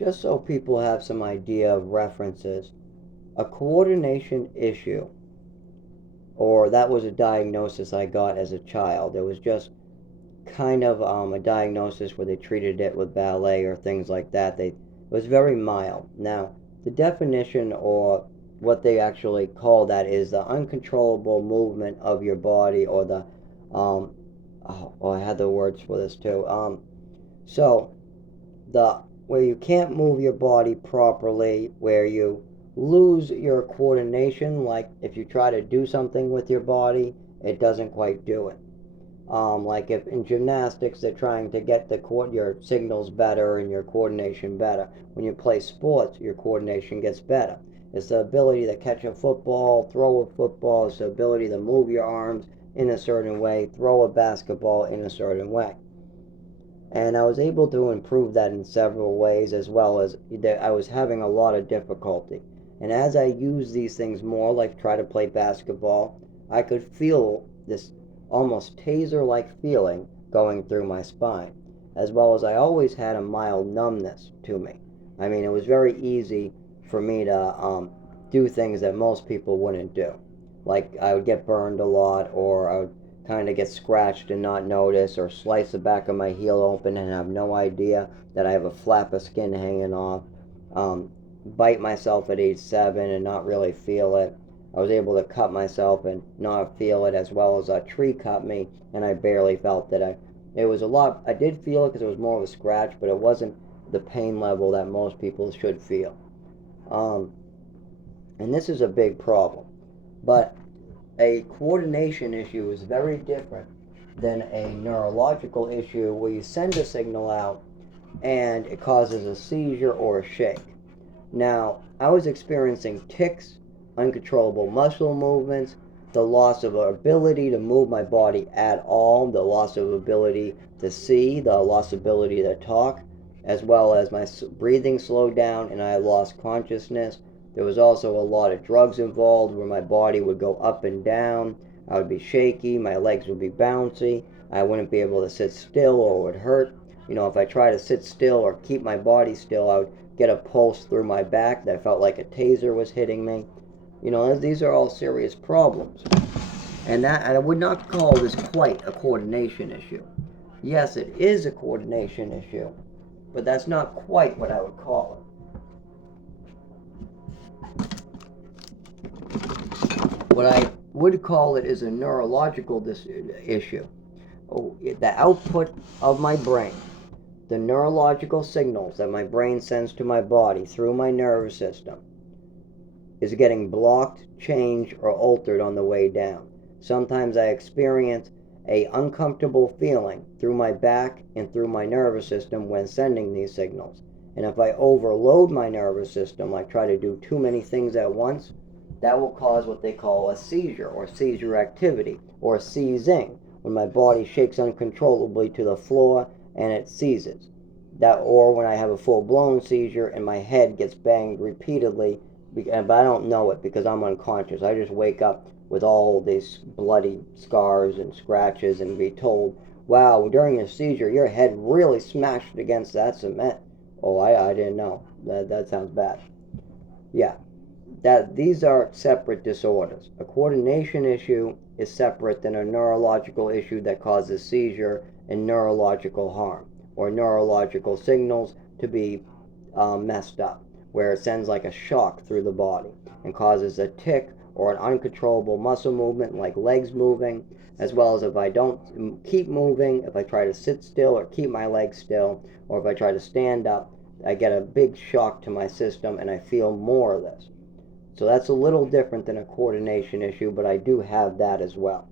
just so people have some idea of references, a coordination issue, or that was a diagnosis I got as a child. It was just kind of a diagnosis where they treated it with ballet or things like that. It was very mild. Now, the definition or what they actually call that is the uncontrollable movement of your body, or the I had the words for this too. So the where you can't move your body properly, where you lose your coordination, like if you try to do something with your body, it doesn't quite do it. Like if in gymnastics they're trying to get your signals better and your coordination better. When you play sports, your coordination gets better. It's the ability to catch a football, throw a football. It's the ability to move your arms in a certain way, throw a basketball in a certain way. And I was able to improve that in several ways, as well as I was having a lot of difficulty. And as I used these things more, like try to play basketball, I could feel this almost taser-like feeling going through my spine, as well as I always had a mild numbness to me. I mean, it was very easy for me to do things that most people wouldn't do. Like I would get burned a lot, or I would kind of get scratched and not notice, or slice the back of my heel open and have no idea that I have a flap of skin hanging off. Bite myself at age 7 and not really feel it. I was able to cut myself and not feel it, as well as a tree cut me and I barely felt it. It was a lot. I did feel it because it was more of a scratch, but it wasn't the pain level that most people should feel. And this is a big problem. But a coordination issue is very different than a neurological issue where you send a signal out and it causes a seizure or a shake. Now, I was experiencing tics, uncontrollable muscle movements, the loss of ability to move my body at all, the loss of ability to see, the loss of ability to talk, as well as my breathing slowed down and I lost consciousness. There was also a lot of drugs involved where my body would go up and down. I would be shaky, my legs would be bouncy, I wouldn't be able to sit still or it would hurt. You know, if I try to sit still or keep my body still, I would get a pulse through my back that felt like a taser was hitting me. You know, these are all serious problems. And I would not call this quite a coordination issue. Yes, it is a coordination issue, but that's not quite what I would call it. What I would call it is a neurological issue. The output of my brain, the neurological signals that my brain sends to my body through my nervous system, is getting blocked, changed, or altered on the way down. Sometimes I experience a uncomfortable feeling through my back and through my nervous system when sending these signals. And if I overload my nervous system, like try to do too many things at once, that will cause what they call a seizure or seizure activity or seizing, when my body shakes uncontrollably to the floor and it seizes. That, or when I have a full-blown seizure and my head gets banged repeatedly, but I don't know it because I'm unconscious. I just wake up with all these bloody scars and scratches and be told, wow, during a seizure your head really smashed against that cement. Oh, I didn't know. That sounds bad. Yeah, that these are separate disorders. A coordination issue is separate than a neurological issue that causes seizure and neurological harm, or neurological signals to be messed up, where it sends like a shock through the body and causes a tic or an uncontrollable muscle movement like legs moving, as well as if I don't keep moving, if I try to sit still or keep my legs still, or if I try to stand up, I get a big shock to my system and I feel more of this. So that's a little different than a coordination issue, but I do have that as well.